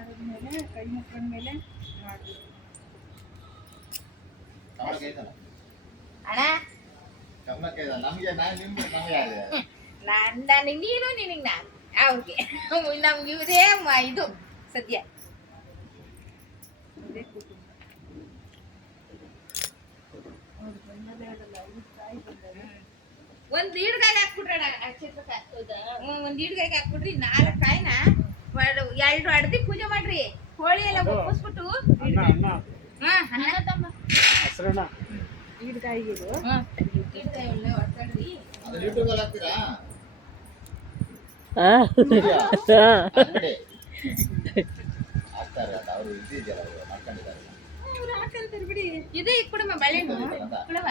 ಮಾಡಿದ್ಮೇಲೆ ಕೈ ಮುಕ್ಕೊಂಡ್ಮೇಲೆ ಮಾಡ್ಬೇಕು. ಅಣ್ಣ ನನಗೆ ನೀನು ನಿನಗೆ ನಾನು ಅವ್ರಿಗೆ ನಮ್ಗೆ ಇದೇ ಇದು ಸದ್ಯ ಇದೇ ಕುಟುಂಬ. ಅವ್ರು ಬಂದದೇ ಆಗಲ್ಲ, 5 ಕಾಯಿ ಬಂದವೆ. ಒಂದ್ ಈಡ್ಗಾಯಿ ಹಾಕ್ಬಿಟ್ರಣ ಒಂದ್ ಈಡ್ಗಾಯಿಗೆ ಹಾಕ್ಬಿಟ್ರಿ 4 ಕಾಯಿನ 2 ಅಡ್ದಿ ಪೂಜೆ ಮಾಡ್ರಿ. ಹೋಳಿ ಎಲ್ಲ ಒಪ್ಪಿಸ್ಬಿಟ್ಟು ಈಡ್ಗಾಯಿಗೆ ಈಡ್ಗಾಯಿ ಒಳ್ಳೆ ಹೊಡ್ಕೊಂಡ್ರಿ. ಅವ್ರು ಹಾಕಂತಾರೆ ಬಿಡಿ. ಇದು ಇಕ್ಬಿಡಮ್ಮ ಬಾಳೆಹಣ್ಣು ಇಕ್ಬಿಡವ.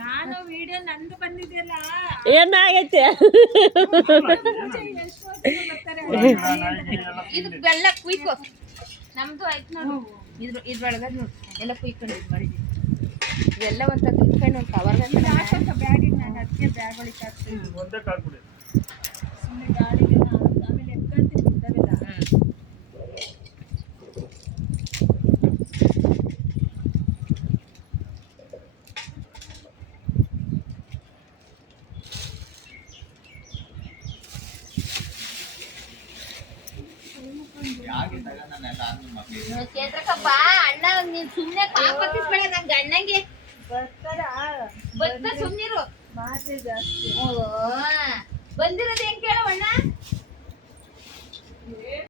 ನಾನು ವಿಡಿಯೋ ನಂದು ಬಂದಿದೆಯಲ್ಲ ಏನಾಗೈತೆ ಇದು ಬೆಲ್ಲ ಕುಯ್ಕೋ. ನಮ್ದು ಆಯ್ತು ನೋಡು. ಇದ್ರೊಳಗ ನೋಡು ಎಲ್ಲ ಕುಯ್ಕೊಂಡು ಇದು ಮಾಡಿದ್ವಿ. ಇವೆಲ್ಲ ಒಂದ್ ಕುಯ್ಕೊಂಡು ಒಂದು ಕವರ್ ಬ್ಯಾಗಿಗೆ ನಾನು ಅದಕ್ಕೆ ಬ್ಯಾಗ್ ಒಳಗೆ ಹಾಕ್ತೀನಿ. ಸುಮ್ಮನೆ ಗಾಳಿಗೆ ಆಮೇಲೆ ಎತ್ಕೊಂತೀನಿ ಬಿದ್ದಾವೆಲ್ಲ. ಚೇತ್ರಕ್ಕಪ್ಪ ಅಣ್ಣ ನೀನ್ ಸುಮ್ನೆ ಕಾಪತ್ತಿಸ್ಬೇಡ ನಂಗೆ ಅಣ್ಣಂಗೆ ಬತ್ತ ಸುಮ್ನಿರು. ಮಾತೆ ಜಾಸ್ತಿ. ಬಂದಿರೋದು ಹೆಂಗ್ ಕೇಳೋ ಅಣ್ಣ.